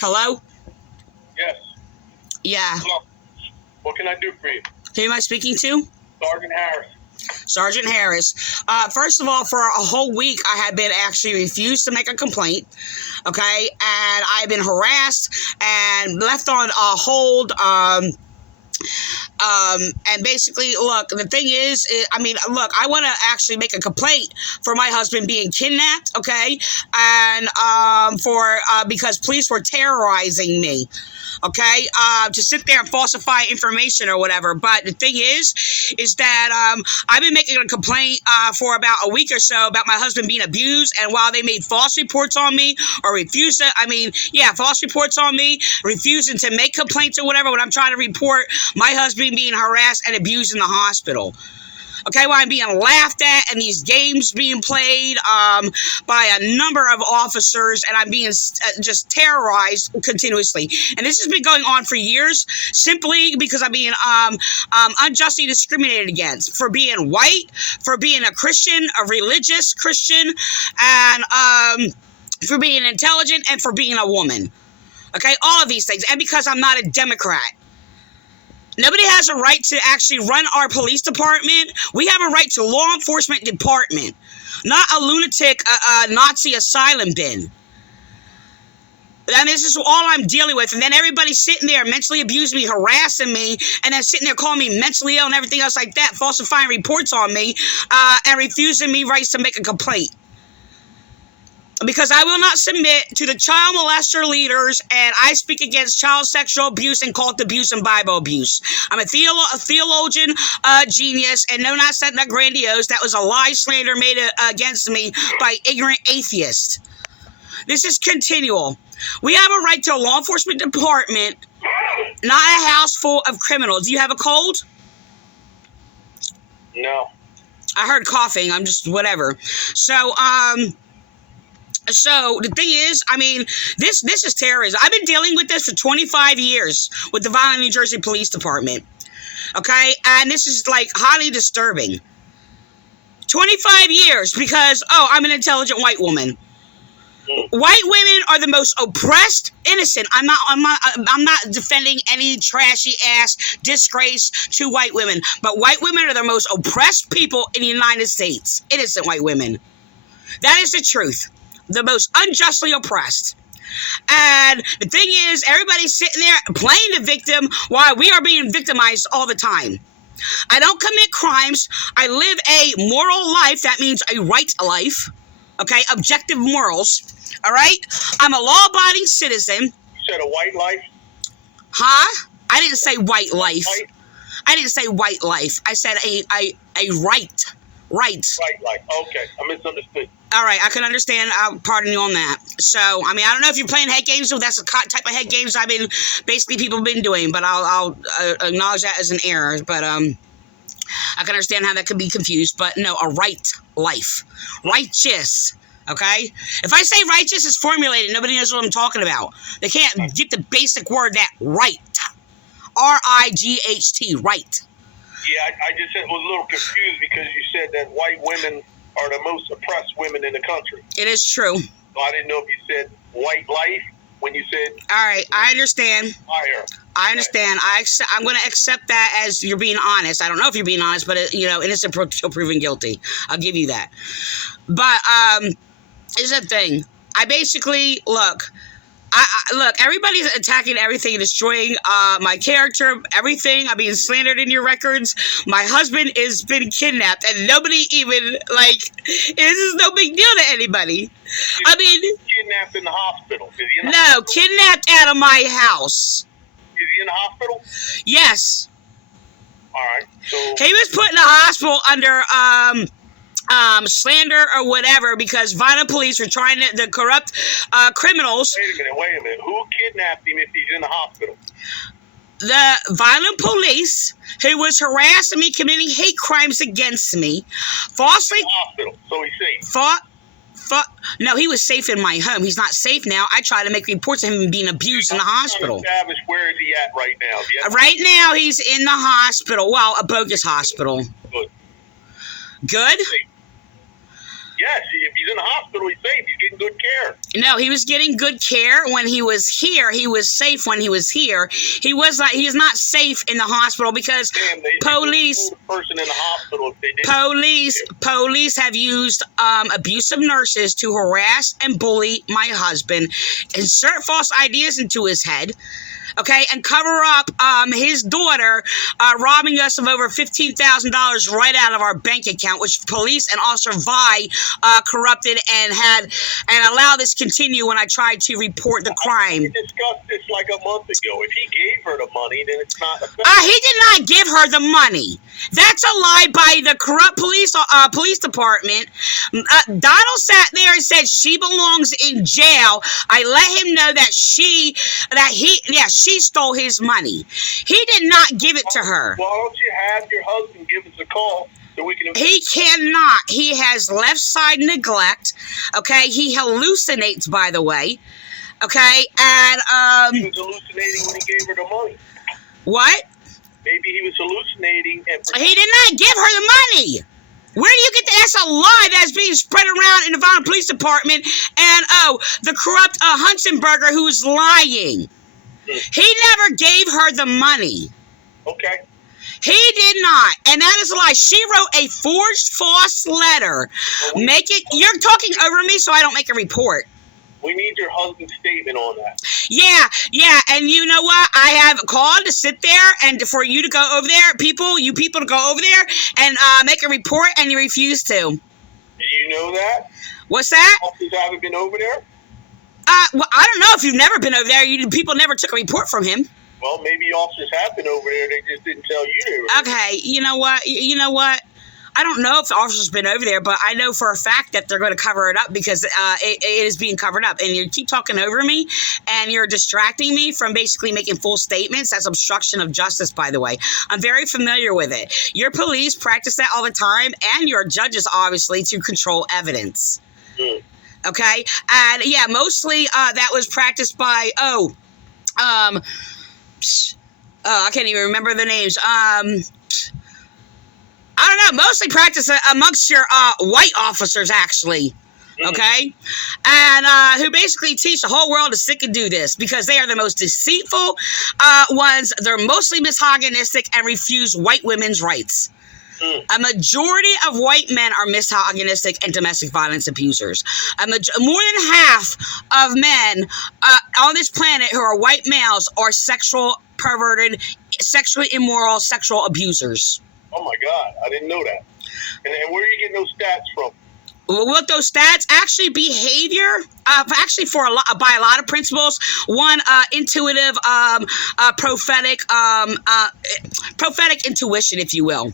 Hello? Yes. Yeah. Hello. What can I do for you? Who am I speaking to? Sergeant Harris. Sergeant Harris. First of all, for a whole week, I have been actually refused to make a complaint. Okay? And I've been harassed and left on a hold. And basically, look, the thing is, look, I want to actually make a complaint for my husband being kidnapped, okay? And because police were terrorizing me, okay? To sit there and falsify information or whatever. But the thing is that I've been making a complaint for about a week or so about my husband being abused, and while they made false reports on me or refused to, false reports on me, refusing to make complaints or whatever when I'm trying to report my husband being harassed and abused in the hospital. Okay, while I'm being laughed at and these games being played by a number of officers, and I'm being just terrorized continuously. And this has been going on for years, simply because I'm being unjustly discriminated against for being white, for being a Christian, a religious Christian, and for being intelligent, and for being a woman. Okay, all of these things. And because I'm not a Democrat. Nobody has a right to actually run our police department. We have a right to law enforcement department, not a lunatic Nazi asylum bin. And this is all I'm dealing with. And then everybody's sitting there mentally abusing me, harassing me, and then sitting there calling me mentally ill and everything else like that, falsifying reports on me, and refusing me rights to make a complaint. Because I will not submit to the child molester leaders, and I speak against child sexual abuse and cult abuse and Bible abuse. I'm a theologian, genius, and no, not said, not grandiose. That was a lie slander made against me by ignorant atheists. This is continual. We have a right to a law enforcement department, not a house full of criminals. Do you have a cold? No. I heard coughing. I'm just whatever. So the thing is, this is terrorism. I've been dealing with this for 25 years with the Vineland NJ Police Department. Okay? And this is like highly disturbing. 25 years because, I'm an intelligent white woman. White women are the most oppressed, innocent. I'm not defending any trashy ass disgrace to white women, but white women are the most oppressed people in the United States. Innocent white women. That is the truth. The most unjustly oppressed. And the thing is, everybody's sitting there playing the victim while we are being victimized all the time. I don't commit crimes. I live a moral life. That means a right life. Okay? Objective morals. All right? I'm a law-abiding citizen. You said a white life? Huh? I didn't say white life. White? I didn't say white life. I said a right. Right. Right life. Okay. I misunderstood. All right, I can understand. Pardon you on that. So, I don't know if you're playing head games. So that's the type of head games people have been doing. But I'll acknowledge that as an error. But I can understand how that could be confused. But no, a right life, righteous. Okay. If I say righteous is formulated, nobody knows what I'm talking about. They can't get the basic word that right. R-I-G-H-T. Right. Yeah, I just was a little confused because you said that white women are the most oppressed women in the country. It is true. So I didn't know if you said white life when you said... All right, I understand. Fire. I understand. I'm going to accept that as you're being honest. I don't know if you're being honest, but, innocent until proven guilty. I'll give you that. But, here's the thing. I basically, look, everybody's attacking everything, destroying my character, everything. I'm being slandered in your records. My husband has been kidnapped, and nobody even, this is no big deal to anybody. Kidnapped in the hospital. Is he in the No, hospital? kidnapped out of my house. Is he in the hospital? Yes. All right, so... He was put in the hospital under, slander or whatever because Vineland Police were trying to corrupt criminals. Wait a minute. Who kidnapped him if he's in the hospital? The Vineland Police, who was harassing me, committing hate crimes against me, falsely... In the hospital, so he's safe. No, he was safe in my home. He's not safe now. I tried to make reports of him being abused in the hospital. Establish where is he at right now? Right now, he's in the hospital. Well, a bogus hospital. Good. Good? Yes, if he's in the hospital, he's safe. He's getting good care. No, he was getting good care when he was here. He was safe when he was here. He's not safe in the hospital because police Person in the hospital if they didn't police have used abusive nurses to harass and bully my husband, insert false ideas into his head, okay, and cover up his daughter robbing us of over $15,000 right out of our bank account, which police and Officer Vi corrupted and allowed this continue when I tried to report the crime. We discussed this like a month ago. If he gave her the money, then it's not he did not give her the money. That's a lie by the corrupt police department. Donald sat there and said she belongs in jail. I let him know that she stole his money. He did not give it to her. Why don't you have your husband give us a call so we can... He cannot. He has left side neglect. Okay, he hallucinates, by the way. Okay, and he was hallucinating when he gave her the money. What? Maybe he was hallucinating and... He did not give her the money. Where do you get that? That's a lie that's being spread around in the Vineland Police Department. And, the corrupt Hunsenberger who's lying. He never gave her the money. Okay. He did not. And that is a lie. She wrote a forged false letter. You're talking over me so I don't make a report. We need your husband's statement on that. Yeah. And you know what? I have called to sit there and for you to go over there, you people to go over there and make a report, and you refuse to. Do you know that? What's that? Officers haven't been over there? Well, I don't know if you've never been over there. People never took a report from him. Well, maybe officers have been over there. They just didn't tell you they were. Okay, you know what? I don't know if the officer's been over there, but I know for a fact that they're going to cover it up because it is being covered up. And you keep talking over me, and you're distracting me from basically making full statements. That's obstruction of justice, by the way. I'm very familiar with it. Your police practice that all the time, and your judges, obviously, to control evidence. Okay? And, yeah, mostly that was practiced by, I can't even remember the names. I don't know, mostly practice amongst your white officers, actually, okay? And who basically teach the whole world to sick and do this because they are the most deceitful ones. They're mostly misogynistic and refuse white women's rights. A majority of white men are misogynistic and domestic violence abusers. More than half of men on this planet who are white males are sexual perverted, sexually immoral, sexual abusers. Oh my God, I didn't know that. And where are you getting those stats from? What those stats? Actually, behavior. Actually, by a lot of principles. One, intuitive, prophetic intuition, if you will.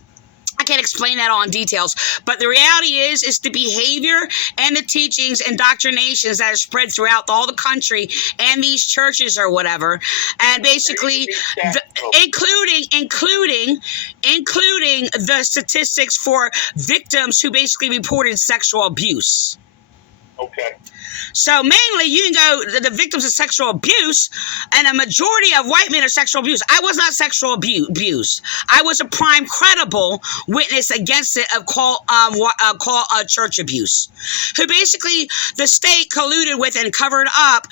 I can't explain that all in details, but the reality is the behavior and the teachings and doctrinations that are spread throughout all the country and these churches or whatever, and basically, including the statistics for victims who basically reported sexual abuse. Okay. So mainly you can go the victims of sexual abuse, and a majority of white men are sexual abuse. I was not sexual abuse. I was a prime credible witness against it of call church abuse, who basically the state colluded with and covered up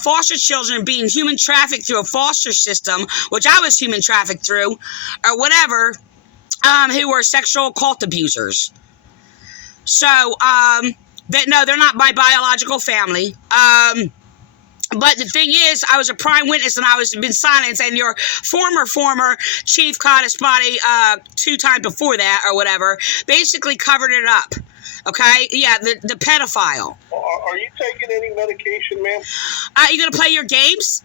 foster children being human trafficked through a foster system, which I was human trafficked through, or whatever, who were sexual cult abusers. So, no, they're not my biological family. But the thing is, I was a prime witness and I was been silenced, and your former chief Codispati 2 times before that or whatever basically covered it up. Okay? Yeah, the pedophile. Are you taking any medication, ma'am? You gonna play your games?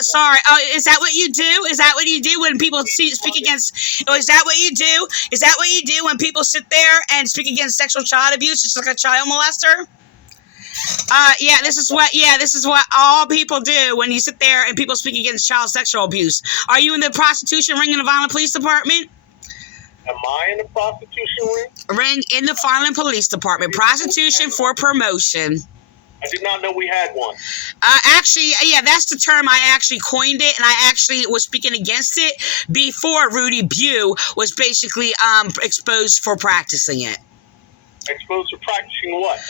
Sorry. Is that what you do? Is that what you do when people speak against? Is that what you do? Is that what you do when people sit there and speak against sexual child abuse? It's like a child molester. This is what all people do when you sit there and people speak against child sexual abuse. Are you in the prostitution ring in the Vineland Police Department? Am I in the prostitution ring? Ring in the Vineland Police Department. Prostitution for promotion. I did not know we had one. Actually, yeah, that's the term. I actually coined it, and I actually was speaking against it before Rudy Bew was basically exposed for practicing it. Exposed for practicing what?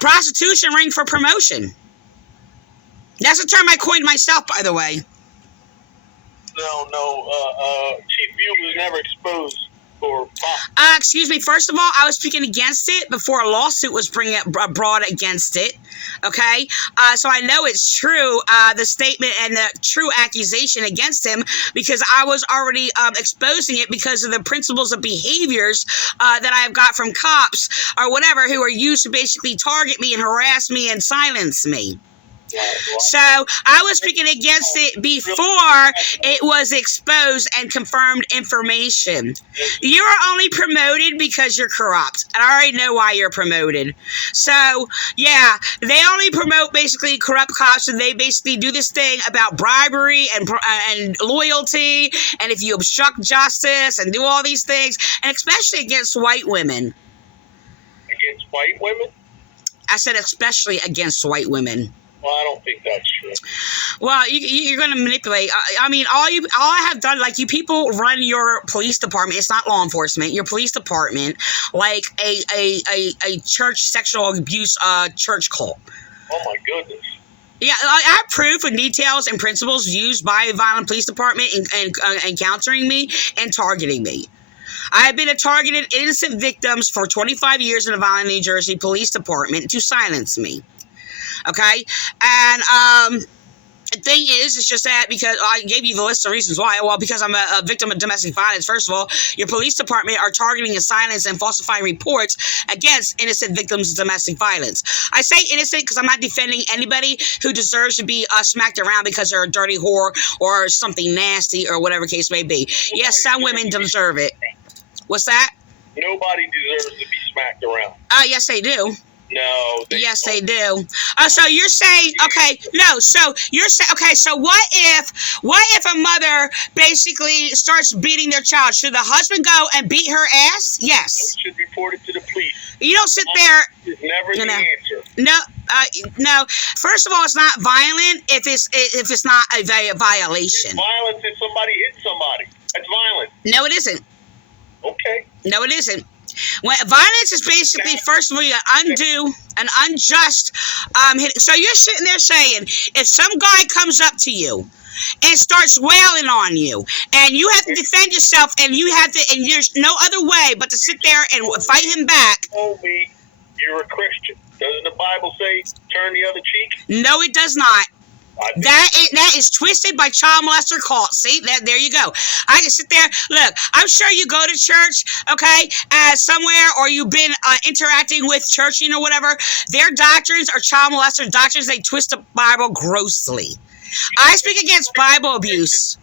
Prostitution ring for promotion. That's a term I coined myself, by the way. No. Chief View was never exposed for excuse me. First of all, I was speaking against it before a lawsuit was brought against it. Okay, so I know it's true, the statement and the true accusation against him, because I was already exposing it because of the principles of behaviors that I have got from cops or whatever who are used to basically target me and harass me and silence me. So I was speaking against it before it was exposed and confirmed information. You are only promoted because you're corrupt. And I already know why you're promoted. So, yeah, they only promote basically corrupt cops, and they basically do this thing about bribery and loyalty, and if you obstruct justice and do all these things, and especially against white women. Against white women? I said especially against white women. Well, I don't think that's true. Well, you're going to manipulate. I mean, all I have done, like, you people run your police department. It's not law enforcement. Your police department, like a church sexual abuse church cult. Oh my goodness. Yeah, I have proof and details and principles used by Vineland Police Department in encountering me and targeting me. I have been targeted innocent victims for 25 years in the Vineland, New Jersey Police Department to silence me. Okay, and the thing is, it's just that because I gave you the list of reasons why. Well, because I'm a victim of domestic violence. First of all, your police department are targeting and silence and falsifying reports against innocent victims of domestic violence. I say innocent because I'm not defending anybody who deserves to be smacked around because they're a dirty whore or something nasty or whatever case may be. Yes, some women deserve it. What's that? Nobody deserves to be smacked around. Yes, they do. No. Yes, they do. So you're saying, okay, no, so you're saying, okay, so what if a mother basically starts beating their child? Should the husband go and beat her ass? Yes. Should report it to the police. You don't sit there. It's never the answer. No. First of all, it's not violent if it's not a violation. Violence if somebody hits somebody. That's violent. No, it isn't. Okay. No, it isn't. When violence is basically, first of all, an unjust hit. So you're sitting there saying, if some guy comes up to you and starts wailing on you, and you have to defend yourself, and there's no other way but to sit there and fight him back. Told me you're a Christian. Doesn't the Bible say turn the other cheek? No, it does not. That is twisted by child molester cult. See, there you go. I can sit there. Look, I'm sure you go to church, okay, somewhere, or you've been interacting with church, or whatever. Their doctrines are child molester doctrines. They twist the Bible grossly. I speak against Bible abuse.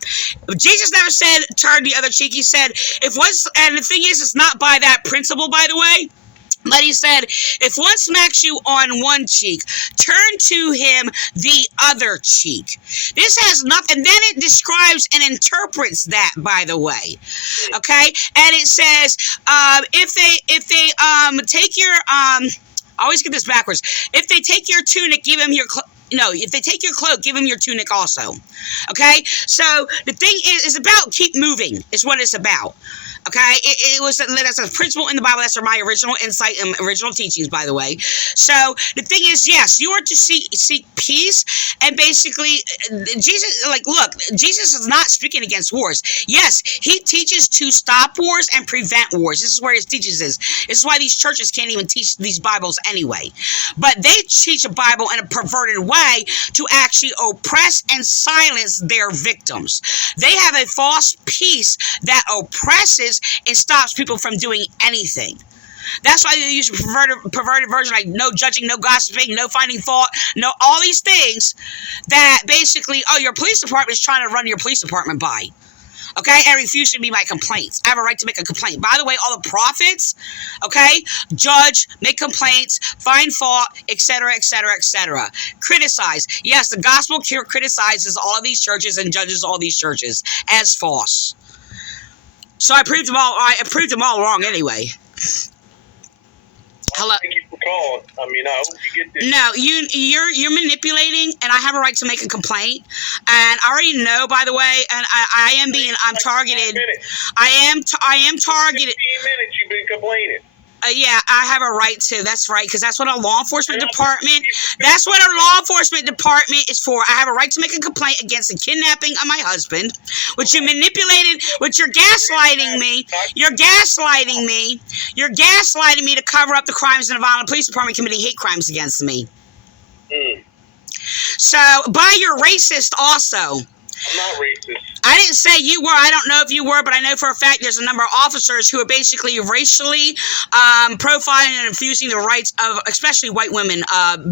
Jesus never said turn the other cheek. He said and the thing is, it's not by that principle, by the way. But he said, if one smacks you on one cheek, turn to him the other cheek. This has nothing, and then it describes and interprets that, by the way. Okay? And it says, if they take your, I always get this backwards. If they take your tunic, give him your if they take your cloak, give him your tunic also. Okay? So the thing is about keep moving, is what it's about. Okay, that's a principle in the Bible. That's my original insight and original teachings, by the way. So the thing is, yes, you are to seek peace, and basically, Jesus is not speaking against wars. Yes, he teaches to stop wars and prevent wars. This is where his teachings is. This is why these churches can't even teach these Bibles anyway. But they teach a Bible in a perverted way to actually oppress and silence their victims. They have a false peace that oppresses and stops people from doing anything. That's why they use a perverted version, like no judging, no gossiping, no finding fault, no all these things that basically, your police department is trying to run your police department by. Okay, and refuse to be my complaints. I have a right to make a complaint. By the way, all the prophets, okay, judge, make complaints, find fault, etc., etc., etc. Criticize. Yes, the gospel criticizes all of these churches and judges all these churches as false. So I proved them all wrong anyway. Hello. Thank you for calling. I hope you get this. No, you're manipulating, and I have a right to make a complaint. And I already know, by the way, and I'm targeted. I am targeted. 15 minutes you've been complaining. Yeah, I have a right to. That's right, because that's what a law enforcement department. That's what a law enforcement department is for. I have a right to make a complaint against the kidnapping of my husband, which you manipulated, which you're gaslighting me. You're gaslighting me. You're gaslighting me to cover up the crimes in the Vineland Police Department committing hate crimes against me. So, but you're racist also. I'm not racist. I didn't say you were. I don't know if you were, but I know for a fact there's a number of officers who are basically racially profiling and infusing the rights of especially white women,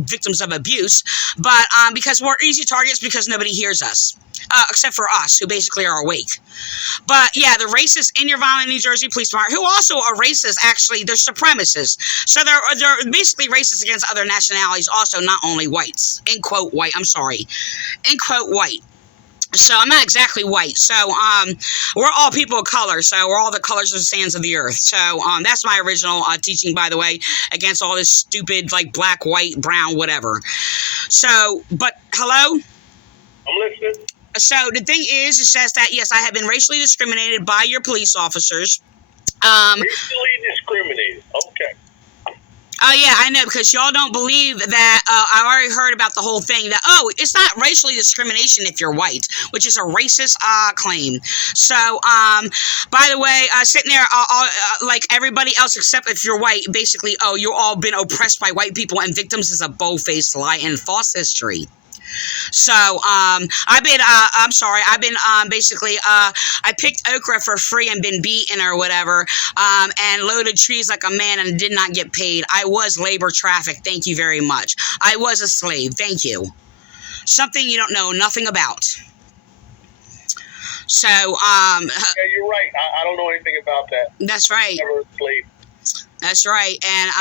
victims of abuse. But because we're easy targets because nobody hears us. Except for us, who basically are awake. But yeah, the racists in your Vineland, New Jersey Police Department, who also are racist, actually, they're supremacists. So they're basically racist against other nationalities, also not only whites. In quote white, I'm sorry. In quote white. So I'm not exactly white. So we're all people of color. So we're all the colors of the sands of the earth. So that's my original teaching, by the way, against all this stupid, like black, white, brown, whatever. So, but hello? I'm listening. So the thing is, it says that, yes, I have been racially discriminated by your police officers. Racially discriminated. Okay. Oh, yeah, I know, because y'all don't believe that. I already heard about the whole thing that, it's not racially discrimination if you're white, which is a racist claim. So, by the way, sitting there, like everybody else except if you're white, basically, you've all been oppressed by white people and victims is a bold-faced lie and false history. So, I've been basically, I picked okra for free and been beaten or whatever, and loaded trees like a man and did not get paid. I was labor trafficked. Thank you very much. I was a slave. Thank you. Something you don't know nothing about. So, yeah, you're right. I don't know anything about that. That's right. Never a slave. That's right. And,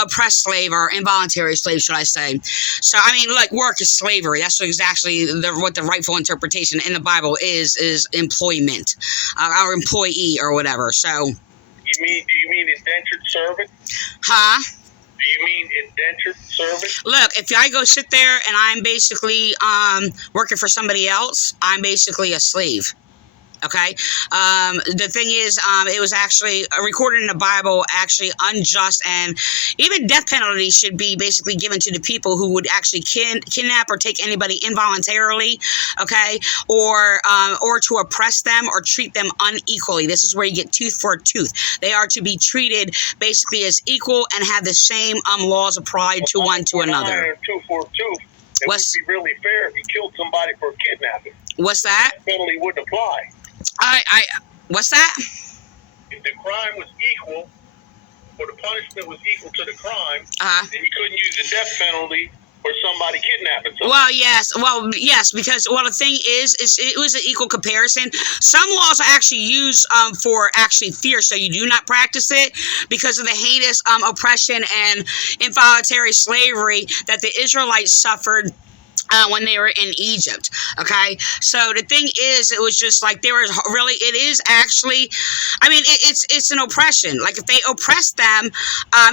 oppressed slave or involuntary slave, should I say. So, I mean, like, work is slavery. That's exactly what the rightful interpretation in the Bible is employment, or employee or whatever. So. Do you mean indentured servant? Huh? Do you mean indentured servant? Look, if I go sit there and I'm basically working for somebody else, I'm basically a slave. Okay. The thing is, it was actually recorded in the Bible, actually unjust, and even death penalty should be basically given to the people who would actually kidnap or take anybody involuntarily. Okay. Or to oppress them or treat them unequally. This is where you get tooth for tooth. They are to be treated basically as equal and have the same laws applied to one to another. Tooth for tooth. It would be really fair if you killed somebody for kidnapping. What's that? The penalty wouldn't apply. What's that? If the crime was equal, or the punishment was equal to the crime, then you couldn't use the death penalty for somebody kidnapping somebody. Well, yes, because the thing is it was an equal comparison. Some laws are actually used for actually fear, so you do not practice it because of the heinous oppression and involuntary slavery that the Israelites suffered when they were in Egypt. Okay, so the thing is, it was just like it is actually, I mean, it's an oppression. Like if they oppressed them,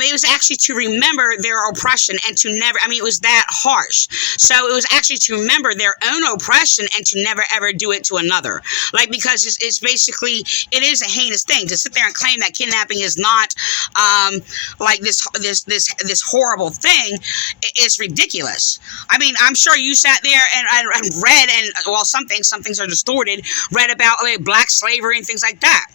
it was actually to remember their oppression and to never, I mean, it was that harsh. So it was actually to remember their own oppression and to never ever do it to another. Like, because it's basically, it is a heinous thing to sit there and claim that kidnapping is not like this horrible thing. It's ridiculous. I mean, I'm sure you sat there and read, and well, some things are distorted, read about black slavery and things like that.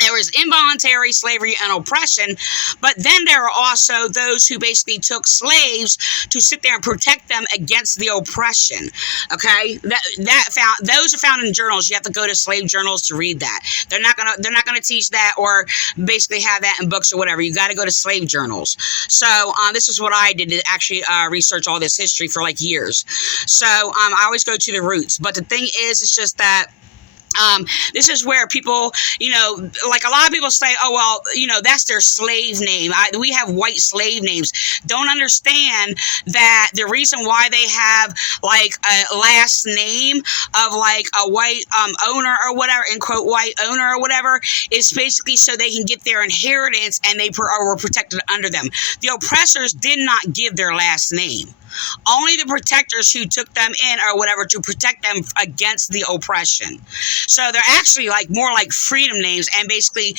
There was involuntary slavery and oppression, but then there are also those who basically took slaves to sit there and protect them against the oppression. Okay, those are found in journals. You have to go to slave journals to read that. They're not gonna teach that or basically have that in books or whatever. You got to go to slave journals. So this is what I did to actually research all this history for like years. So I always go to the roots. But the thing is, it's just that. This is where people, like a lot of people say, oh, well, that's their slave name. We have white slave names. Don't understand that the reason why they have like a last name of like a white owner or whatever, in quote, white owner or whatever, is basically so they can get their inheritance and they were protected under them. The oppressors did not give their last name. Only the protectors who took them in or whatever to protect them against the oppression. So they're actually like more like freedom names, and basically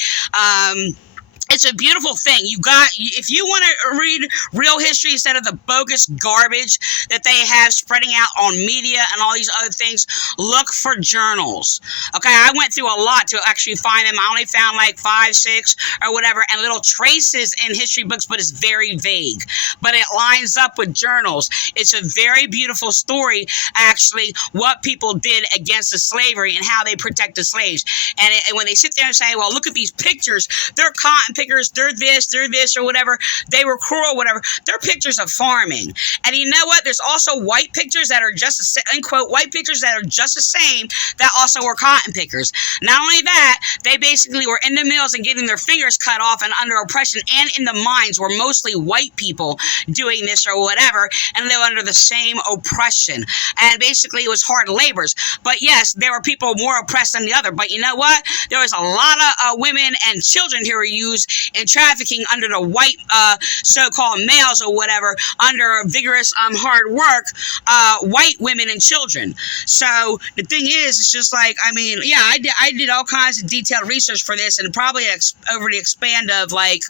it's It's a beautiful thing. If you want to read real history instead of the bogus garbage that they have spreading out on media and all these other things, look for journals. Okay, I went through a lot to actually find them. I only found like 5, 6 or whatever, and little traces in history books, but it's very vague. But it lines up with journals. It's a very beautiful story, actually, what people did against the slavery and how they protected slaves. And when they sit there and say, well, look at these pictures, they're cotton pickers, they're this, or whatever, they were cruel, whatever. They're pictures of farming. And you know what? There's also white pictures that are just, unquote, white pictures that are just the same that also were cotton pickers. Not only that, they basically were in the mills and getting their fingers cut off and under oppression, and in the mines were mostly white people doing this or whatever, and they were under the same oppression. And basically it was hard labors. But yes, there were people more oppressed than the other. But you know what? There was a lot of women and children who were used in trafficking under the white so-called males or whatever, under vigorous hard work, white women and children. So the thing is, it's just like, I mean, yeah, I did all kinds of detailed research for this, and probably over the expand of like,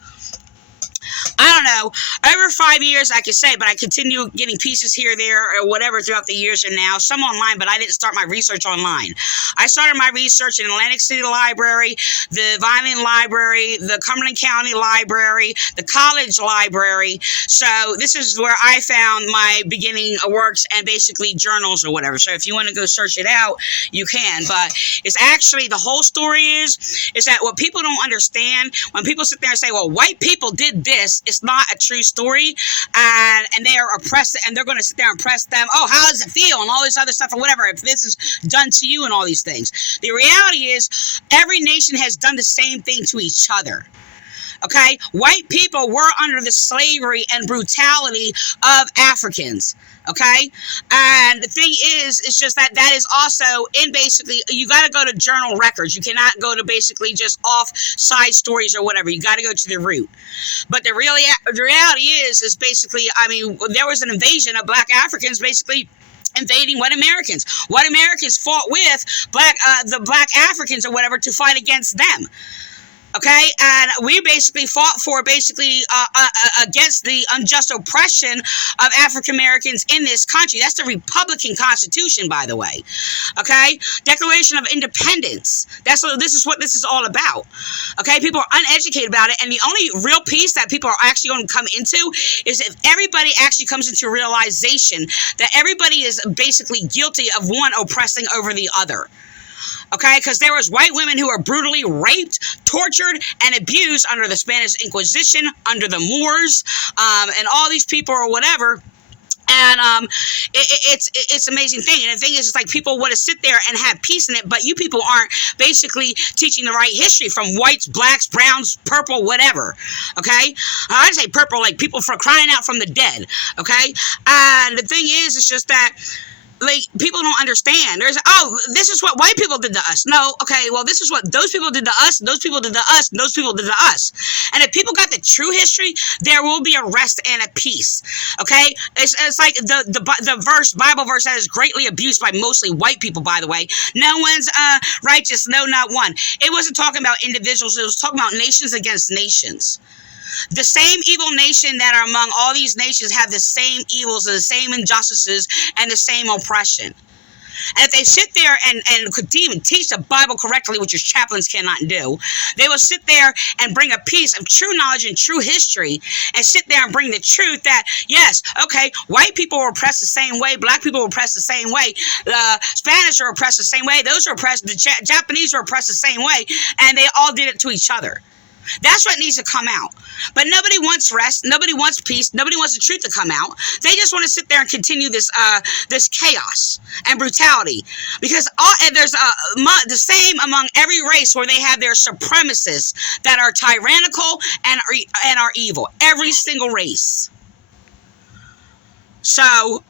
I don't know, over 5 years I could say, but I continue getting pieces here, there, or whatever throughout the years, and now some online, but I didn't start my research online. I started my research in Atlantic City Library, the Vineland Library, the Cumberland County Library, the College Library. So this is where I found my beginning works and basically journals or whatever. So if you want to go search it out, you can. But it's actually, the whole story is that what people don't understand, when people sit there and say, well, white people did this, it's not a true story, and they are oppressed, and they're going to sit there and press them, oh, how does it feel, and all this other stuff or whatever, if this is done to you and all these things. The reality is every nation has done the same thing to each other. Okay, white people were under the slavery and brutality of Africans. Okay, and the thing is, it's just that is also in basically, you got to go to journal records. You cannot go to basically just off side stories or whatever. You got to go to the root. But the reality is basically, I mean, there was an invasion of black Africans basically invading white Americans. White Americans fought with the black Africans or whatever to fight against them. Okay, and we basically fought for against the unjust oppression of African Americans in this country. That's the Republican Constitution, by the way. Okay, Declaration of Independence. This is what this is all about. Okay, people are uneducated about it, and the only real peace that people are actually going to come into is if everybody actually comes into realization that everybody is basically guilty of one oppressing over the other. Okay, because there was white women who were brutally raped, tortured, and abused under the Spanish Inquisition, under the Moors, and all these people or whatever. And it's an amazing thing. And the thing is, it's like people want to sit there and have peace in it, but you people aren't basically teaching the right history from whites, blacks, browns, purple, whatever. Okay? I say purple, like people for crying out from the dead. Okay? And the thing is, it's just that, like, people don't understand. This is what white people did to us. No, okay, well, this is what those people did to us, those people did to us, those people did to us. And if people got the true history, there will be a rest and a peace. Okay? It's like the Bible verse that is greatly abused by mostly white people, by the way. No one's righteous, no, not one. It wasn't talking about individuals, it was talking about nations against nations. The same evil nation that are among all these nations have the same evils and the same injustices and the same oppression. And if they sit there and could even teach the Bible correctly, which your chaplains cannot do, they will sit there and bring a piece of true knowledge and true history and sit there and bring the truth that, yes, okay, white people were oppressed the same way, black people were oppressed the same way, the Spanish were oppressed the same way, those were oppressed, the Japanese were oppressed the same way, and they all did it to each other. That's what needs to come out. But nobody wants rest. Nobody wants peace. Nobody wants the truth to come out. They just want to sit there and continue this chaos and brutality. Because there's the same among every race where they have their supremacists that are tyrannical and are evil. Every single race. So,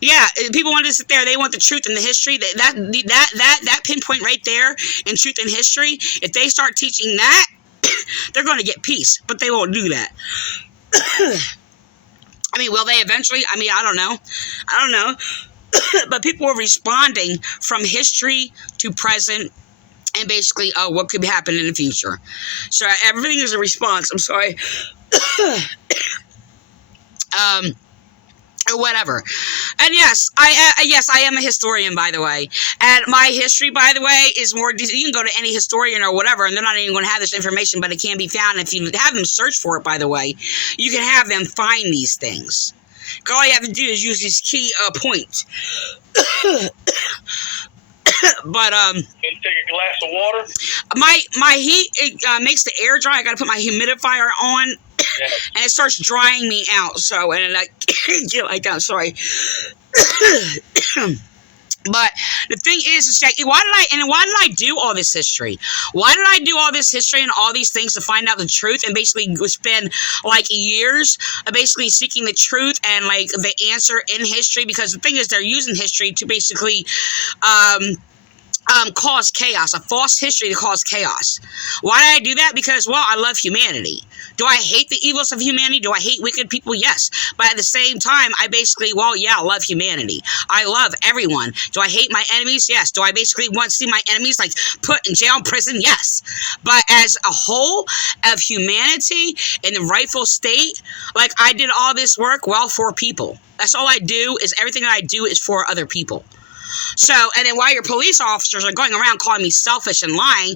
yeah, people want to sit there. They want the truth and the history. That pinpoint right there in truth and history. If they start teaching that, they're going to get peace, but they won't do that. I mean, will they eventually? I mean, I don't know. But people are responding from history to present and basically what could happen in the future. So everything is a response. I'm sorry. Or whatever. And yes, I am a historian, by the way. And my history, by the way, is more, you can go to any historian or whatever, and they're not even going to have this information, but it can be found. If you have them search for it, by the way, you can have them find these things. All you have to do is use these key points. But take a glass of water. My heat, it makes the air dry. I got to put my humidifier on. And it starts drying me out, so, and I can't get like that, sorry. But the thing is that why did I do all this history? Why did I do all this history and all these things to find out the truth and basically spend like years basically seeking the truth and like the answer in history? Because the thing is, they're using history to basically cause chaos, a false history to cause chaos. Why did I do that? Because, well, I love humanity. Do I hate the evils of humanity? Do I hate wicked people? Yes. But at the same time, I basically, well, yeah, I love humanity. I love everyone. Do I hate my enemies? Yes. Do I basically want to see my enemies like put in jail, prison? Yes. But as a whole of humanity in the rightful state, like I did all this work, well, for people. That's all I do. Is everything that I do is for other people. So, and then while your police officers are going around calling me selfish and lying,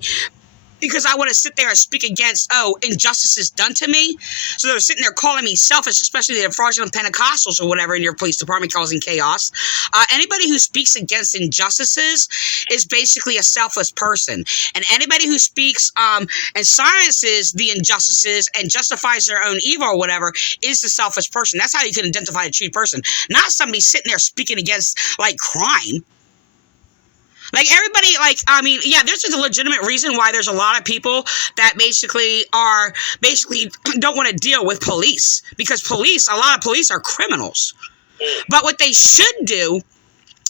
because I want to sit there and speak against, injustices done to me. So they're sitting there calling me selfish, especially the fraudulent pentecostals or whatever in your police department causing chaos. Anybody who speaks against injustices is basically a selfless person. And anybody who speaks and silences the injustices and justifies their own evil or whatever is the selfish person. That's how you can identify a true person. Not somebody sitting there speaking against, like, crime. Like, everybody, like, I mean, yeah, there's a legitimate reason why there's a lot of people that basically don't want to deal with police. Because a lot of police are criminals. But what they should do,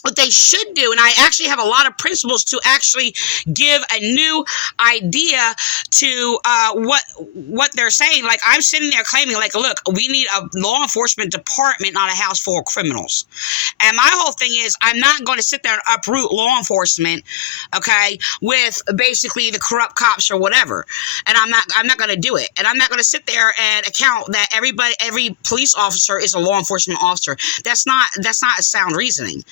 and I actually have a lot of principles to actually give a new idea to what they're saying. Like, I'm sitting there claiming, like, look, we need a law enforcement department, not a house full of criminals. And my whole thing is, I'm not going to sit there and uproot law enforcement, okay, with basically the corrupt cops or whatever. And I'm not going to do it. And I'm not going to sit there and account that every police officer is a law enforcement officer. That's not a sound reasoning.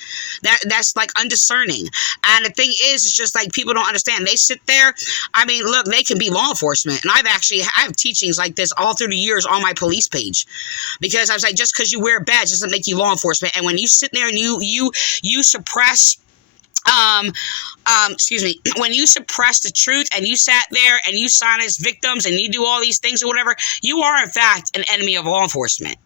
That's like undiscerning. And the thing is, it's just like people don't understand. They sit there. I mean, look, they can be law enforcement. And I have teachings like this all through the years on my police page. Because I was like, just because you wear a badge doesn't make you law enforcement. And when you sit there and you suppress when you suppress the truth and you sat there and you silence victims and you do all these things or whatever, you are in fact an enemy of law enforcement.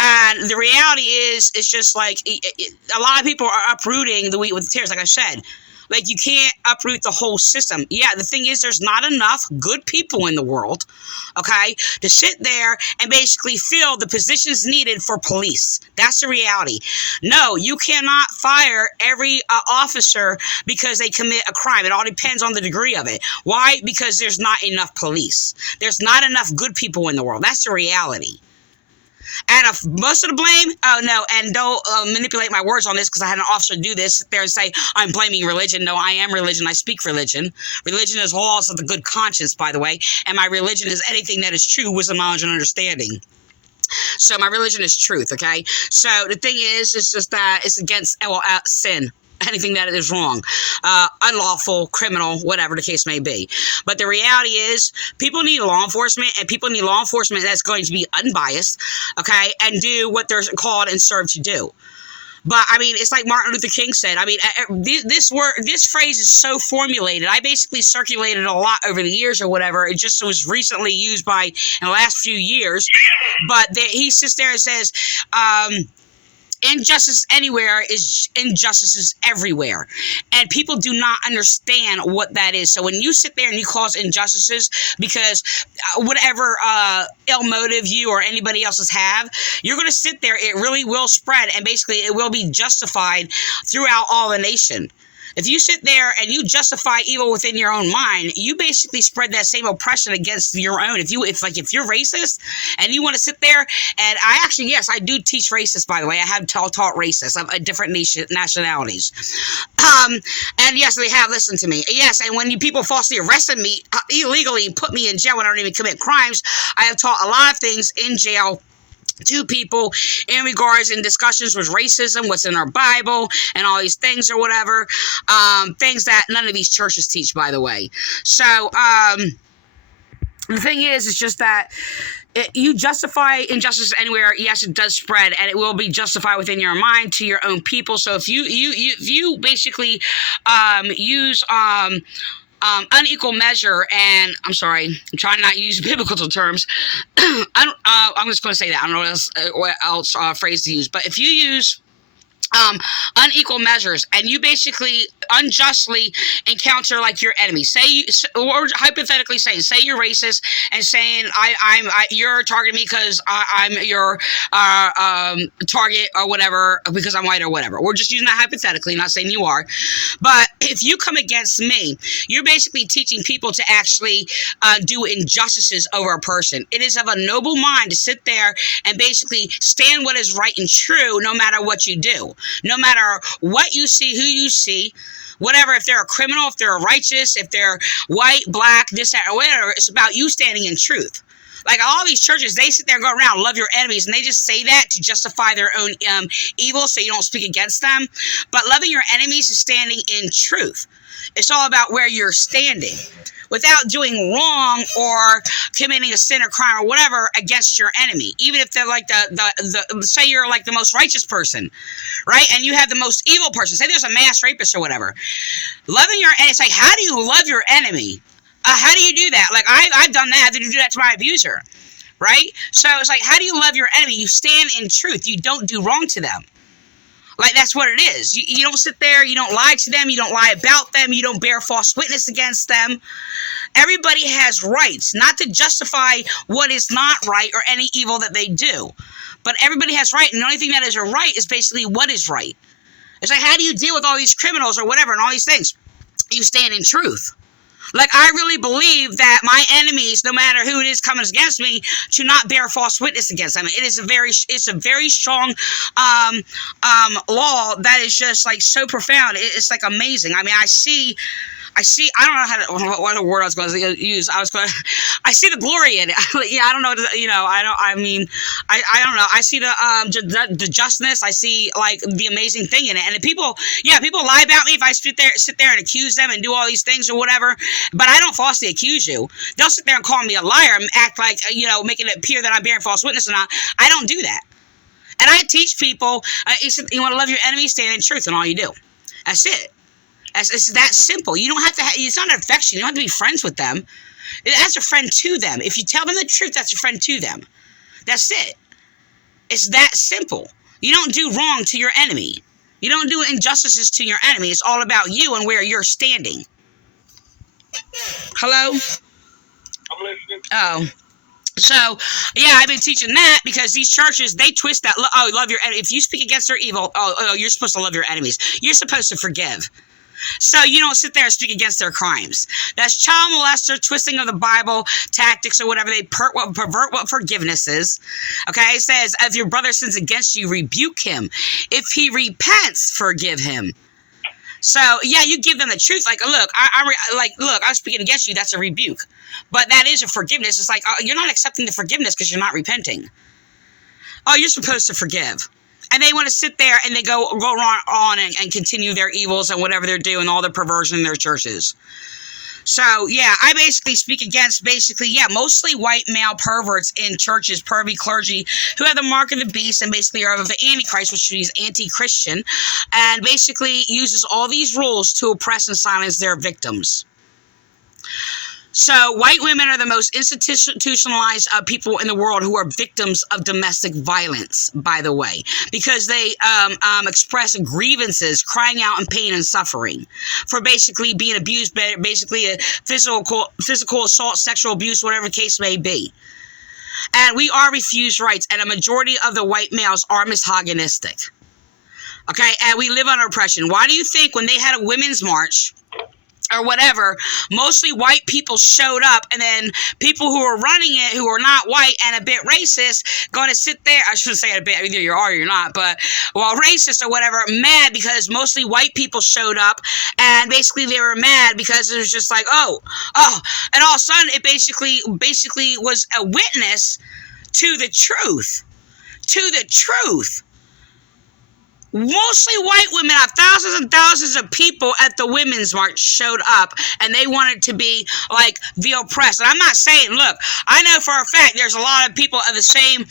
And the reality is, it's just like a lot of people are uprooting the wheat with the tares, like I said. Like, you can't uproot the whole system. Yeah, the thing is, there's not enough good people in the world, okay, to sit there and basically fill the positions needed for police. That's the reality. No, you cannot fire every officer because they commit a crime. It all depends on the degree of it. Why? Because there's not enough police. There's not enough good people in the world. That's the reality. And if most of the blame, and don't manipulate my words on this, because I had an officer do this, sit there and say, I'm blaming religion. No, I am religion. I speak religion. Religion is laws of the good conscience, by the way. And my religion is anything that is true, wisdom, knowledge, and understanding. So my religion is truth, okay? So the thing is, it's just that it's against sin. Anything that is wrong, unlawful, criminal, whatever the case may be. But the reality is, people need law enforcement, and people need law enforcement that's going to be unbiased, okay, and do what they're called and served to do. But, I mean, it's like Martin Luther King said. I mean, this phrase is so formulated. I basically circulated a lot over the years or whatever. It just was recently used in the last few years. But he sits there and says, injustice anywhere is injustices everywhere. And people do not understand what that is. So when you sit there and you cause injustices because whatever ill motive you or anybody else's have, you're going to sit there. It really will spread, and basically it will be justified throughout all the nation. If you sit there and you justify evil within your own mind, you basically spread that same oppression against your own. If you're racist and you want to sit there, and yes, I do teach racists, by the way. I have taught racists of different nationalities. And yes, they have listened to me. Yes, and when you people falsely arrested me illegally and put me in jail when I don't even commit crimes, I have taught a lot of things in jail to people in regards in discussions with racism, what's in our Bible, and all these things or whatever, things that none of these churches teach, by the way. So, the thing is, it's just that you justify injustice anywhere. Yes, it does spread, and it will be justified within your mind to your own people. So if you basically use unequal measure, and I'm sorry, I'm trying not to use biblical terms. I'm just going to say that. I don't know what else phrase to use, but if you use unequal measures and you basically unjustly encounter like your enemy, or hypothetically saying, say you're racist and saying you're targeting me because I'm your target or whatever because I'm white or whatever. We're just using that hypothetically, not saying you are. But if you come against me, you're basically teaching people to actually do injustices over a person. It is of a noble mind to sit there and basically stand what is right and true no matter what you do. No matter what you see, who you see, whatever, if they're a criminal, if they're righteous, if they're white, black, this, that, or whatever, it's about you standing in truth. Like all these churches, they sit there and go around, love your enemies, and they just say that to justify their own evil so you don't speak against them. But loving your enemies is standing in truth. It's all about where you're standing without doing wrong or committing a sin or crime or whatever against your enemy. Even if they're like say you're like the most righteous person, right? And you have the most evil person. Say there's a mass rapist or whatever. Loving your enemy, it's like, how do you love your enemy? How do you do that? Like I've done that. I didn't do that to my abuser, right? So it's like, how do you love your enemy? You stand in truth. You don't do wrong to them. Like, that's what it is. You don't sit there, you don't lie to them, you don't lie about them, you don't bear false witness against them. Everybody has rights, not to justify what is not right or any evil that they do. But everybody has right, and the only thing that is a right is basically what is right. It's like, how do you deal with all these criminals or whatever and all these things? You stand in truth. Like, I really believe that my enemies, no matter who it is coming against me, to not bear false witness against them. It's a very strong law that is just like so profound. It's like amazing. I mean, I see, I don't know what word I was going to use. I see the glory in it. Yeah, I don't know, I don't know. I see the justness. I see like the amazing thing in it. And people lie about me if I sit there and accuse them and do all these things or whatever. But I don't falsely accuse you. They'll sit there and call me a liar and act like, making it appear that I'm bearing false witness, and I don't do that. And I teach people, you want to love your enemy, stand in truth, and all you do. That's it. It's that simple. You don't have to. It's not an affection. You don't have to be friends with them. That's a friend to them. If you tell them the truth, that's a friend to them. That's it. It's that simple. You don't do wrong to your enemy. You don't do injustices to your enemy. It's all about you and where you're standing. Hello? I'm listening. Oh. So, yeah, I've been teaching that because these churches, they twist that. Love your enemy. If you speak against their evil, you're supposed to love your enemies. You're supposed to forgive. So you don't sit there and speak against their crimes. That's child molester, twisting of the Bible, tactics or whatever. They pervert what forgiveness is. Okay, it says, if your brother sins against you, rebuke him. If he repents, forgive him. So, yeah, you give them the truth. Like, look, I'm speaking against you. That's a rebuke. But that is a forgiveness. It's like, you're not accepting the forgiveness because you're not repenting. Oh, you're supposed to forgive. And they want to sit there and they go on and continue their evils and whatever they're doing, all the perversion in their churches. So, yeah, I basically speak against mostly white male perverts in churches, pervy clergy, who have the mark of the beast and basically are of the Antichrist, which is anti-Christian, and basically uses all these rules to oppress and silence their victims. So white women are the most institutionalized people in the world who are victims of domestic violence, by the way, because they express grievances, crying out in pain and suffering for basically being abused, basically a physical assault, sexual abuse, whatever the case may be. And we are refused rights, and a majority of the white males are misogynistic. Okay, and we live under oppression. Why do you think when they had a women's march or whatever, mostly white people showed up, and then people who were running it, who were not white and a bit racist, going to sit there, I shouldn't say a bit, either you are or you're not, but, well, racist or whatever, mad because mostly white people showed up, and basically they were mad because it was just like, oh, and all of a sudden it basically was a witness to the truth. Mostly white women, thousands and thousands of people at the women's march showed up, and they wanted to be like the oppressed. And I'm not saying, look, I know for a fact there's a lot of people of the same,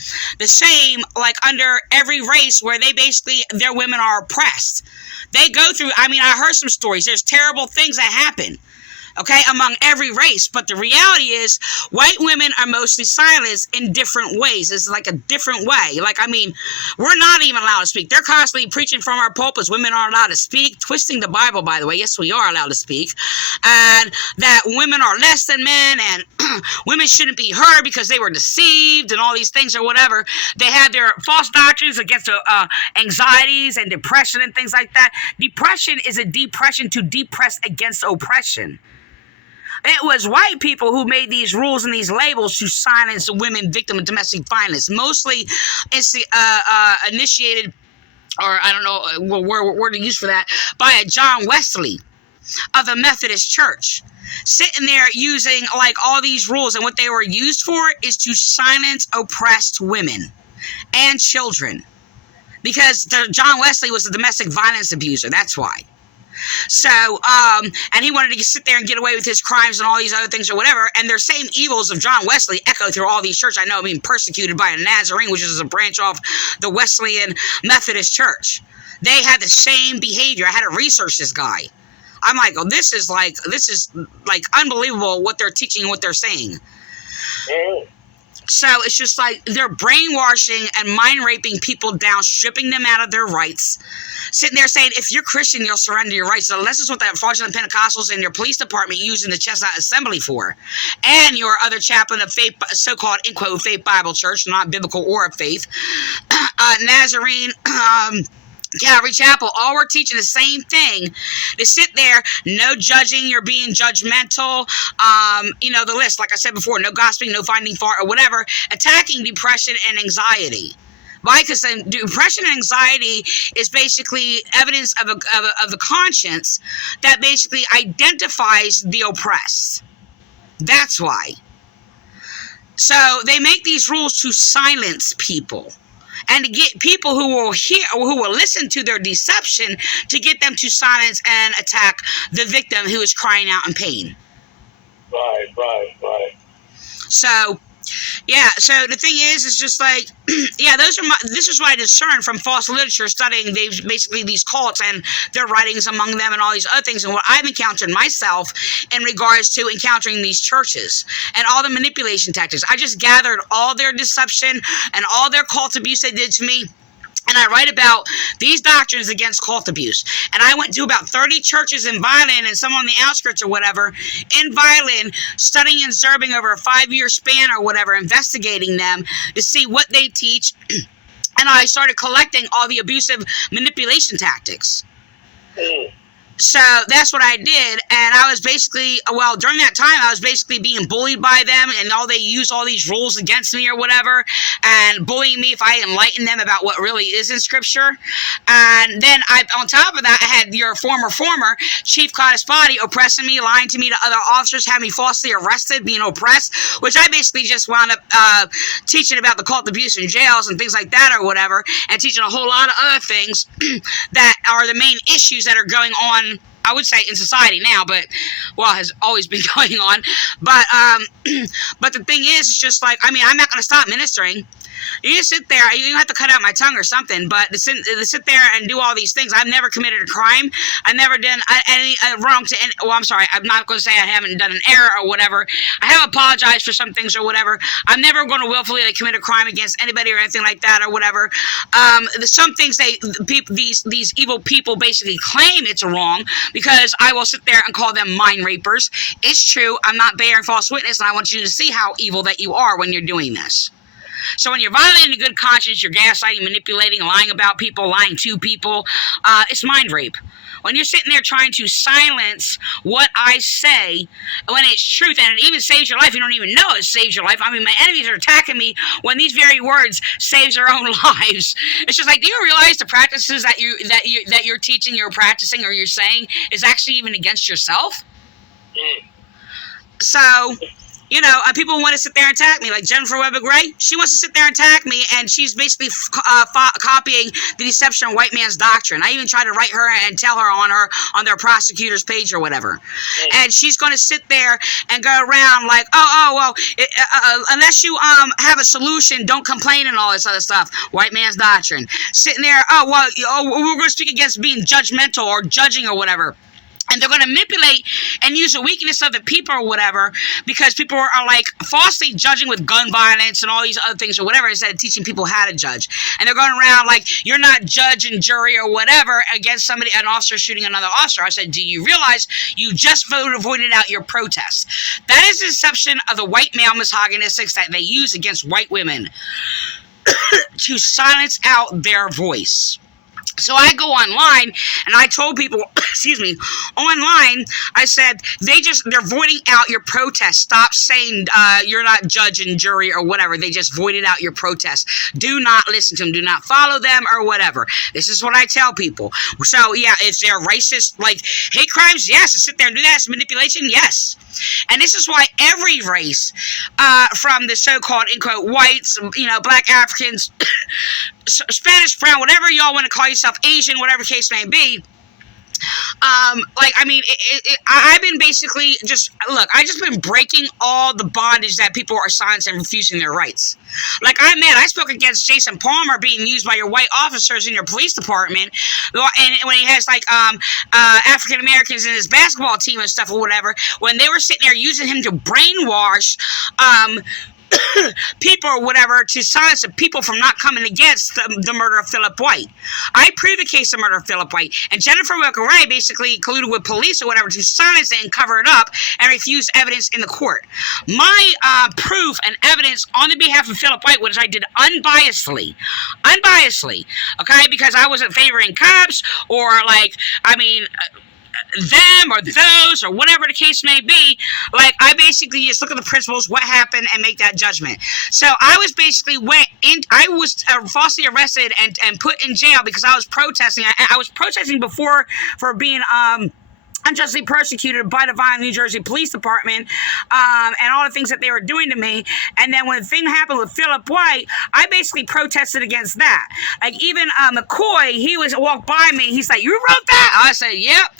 like under every race where they basically, their women are oppressed. They go through, I mean, I heard some stories. There's terrible things that happen. Okay, among every race. But the reality is, white women are mostly silenced in different ways. It's like a different way. Like, I mean, we're not even allowed to speak. They're constantly preaching from our pulpits. Women aren't allowed to speak. Twisting the Bible, by the way. Yes, we are allowed to speak. And that women are less than men, and women shouldn't be heard because they were deceived and all these things or whatever. They had their false doctrines against anxieties and depression and things like that. Depression is a depression to depress against oppression. It was white people who made these rules and these labels to silence the women victim of domestic violence. Mostly it's initiated, or I don't know what word to use for that, by a John Wesley of the Methodist Church. Sitting there using like all these rules, and what they were used for is to silence oppressed women and children. Because John Wesley was a domestic violence abuser. That's why. So, and he wanted to sit there and get away with his crimes and all these other things or whatever, and their same evils of John Wesley echo through all these churches. I know, being persecuted by a Nazarene, which is a branch of the Wesleyan Methodist Church. They had the same behavior. I had to research this guy. I'm like, oh, this is like unbelievable what they're teaching and what they're saying. So it's just like they're brainwashing and mind raping people down, stripping them out of their rights. Sitting there saying, if you're Christian, you'll surrender your rights. So this is what that fraudulent pentecostals in your police department using the Chestnut Assembly for. And your other chaplain of faith, so-called, in quote, faith Bible church, not biblical or of faith, Nazarene, Calvary Chapel, all were teaching the same thing. To sit there, no judging, you're being judgmental, the list, like I said before, no gossiping, no finding fault or whatever, attacking depression and anxiety. Why? Because depression and anxiety is basically evidence of the conscience that basically identifies the oppressed. That's why. So they make these rules to silence people, and to get people who will hear or who will listen to their deception, to get them to silence and attack the victim who is crying out in pain. Right. So, yeah, so the thing is just like, yeah, this is what I discern from false literature, studying basically these cults and their writings among them and all these other things, and what I've encountered myself in regards to encountering these churches and all the manipulation tactics. I just gathered all their deception and all their cult abuse they did to me. And I write about these doctrines against cult abuse. And I went to about 30 churches in Vineland and some on the outskirts or whatever, in Vineland, studying and observing over a 5-year span or whatever, investigating them to see what they teach. And I started collecting all the abusive manipulation tactics. So that's what I did, and I was basically, during that time, I was basically being bullied by them, and they used all these rules against me or whatever, and bullying me if I enlightened them about what really is in Scripture. And then on top of that, I had your former Chief Codispati oppressing me, lying to me to other officers, having me falsely arrested, being oppressed, which I basically just wound up teaching about the cult abuse in jails and things like that or whatever, and teaching a whole lot of other things that are the main issues that are going on, I would say, in society now, but has always been going on. But the thing is, it's just like, I'm not going to stop ministering. You just sit there. You have to cut out my tongue or something. But to sit there and do all these things, I've never committed a crime. I've never done any wrong to any. Well, I'm sorry. I'm not going to say I haven't done an error or whatever. I have apologized for some things or whatever. I'm never going to willfully commit a crime against anybody or anything like that or whatever. Some things these evil people basically claim it's wrong, because I will sit there and call them mind rapers. It's true. I'm not bearing false witness, and I want you to see how evil that you are when you're doing this. So when you're violating a good conscience, you're gaslighting, manipulating, lying about people, lying to people, it's mind rape. When you're sitting there trying to silence what I say when it's truth, and it even saves your life, you don't even know it saves your life. I mean, my enemies are attacking me when these very words saves their own lives. It's just like, do you realize the practices that you're teaching, you're practicing, or you're saying is actually even against yourself? So, you know, people want to sit there and attack me, like Jennifer Weber Gray. She wants to sit there and attack me, and she's basically copying the deception of white man's doctrine. I even tried to write her and tell her on their prosecutor's page or whatever. And she's going to sit there and go around like, unless you have a solution, don't complain and all this other stuff. White man's doctrine. Sitting there, we're going to speak against being judgmental or judging or whatever. And they're going to manipulate and use the weakness of the people or whatever, because people are like falsely judging with gun violence and all these other things or whatever, instead of teaching people how to judge. And they're going around like, you're not judge and jury or whatever against somebody, an officer shooting another officer. I said, do you realize you just voided out your protest? That is the deception of the white male misogynistics that they use against white women to silence out their voice. So I go online and I told people, online, I said, they're voiding out your protest. Stop saying you're not judge and jury or whatever. They just voided out your protest. Do not listen to them. Do not follow them or whatever. This is what I tell people. So yeah, if they're racist, like hate crimes, yes. To sit there and do that, it's manipulation, yes. And this is why every race, from the so-called, in quote, whites, black Africans, Spanish, brown, whatever y'all want to call yourself, Asian, whatever case may be. I've been basically I just been breaking all the bondage that people are silencing and refusing their rights. Like, I spoke against Jason Parmer being used by your white officers in your police department, and when he has African Americans in his basketball team and stuff or whatever, when they were sitting there using him to brainwash people or whatever, to silence the people from not coming against the murder of Philip White. I proved the case of murder of Philip White, and Jennifer Ray basically colluded with police or whatever to silence it and cover it up and refuse evidence in the court. My proof and evidence on the behalf of Philip White, which I did unbiasedly, okay, because I wasn't favoring cops or them or those or whatever the case may be. Like, I basically just look at the principles, what happened, and make that judgment. So I was basically I was falsely arrested and put in jail because I was protesting. I was protesting before for being unjustly persecuted by the Vineland New Jersey Police Department, and all the things that they were doing to me. And then when the thing happened with Philip White, I basically protested against that. Like, even McCoy, he walked by me, he's like, "You wrote that?" I said, "Yep."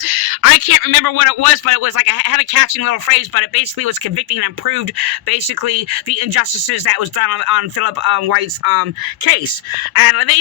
I can't remember what it was, but it was like, I had a catching little phrase, but it basically was convicting and proved basically the injustices that was done on Philip White's case. And they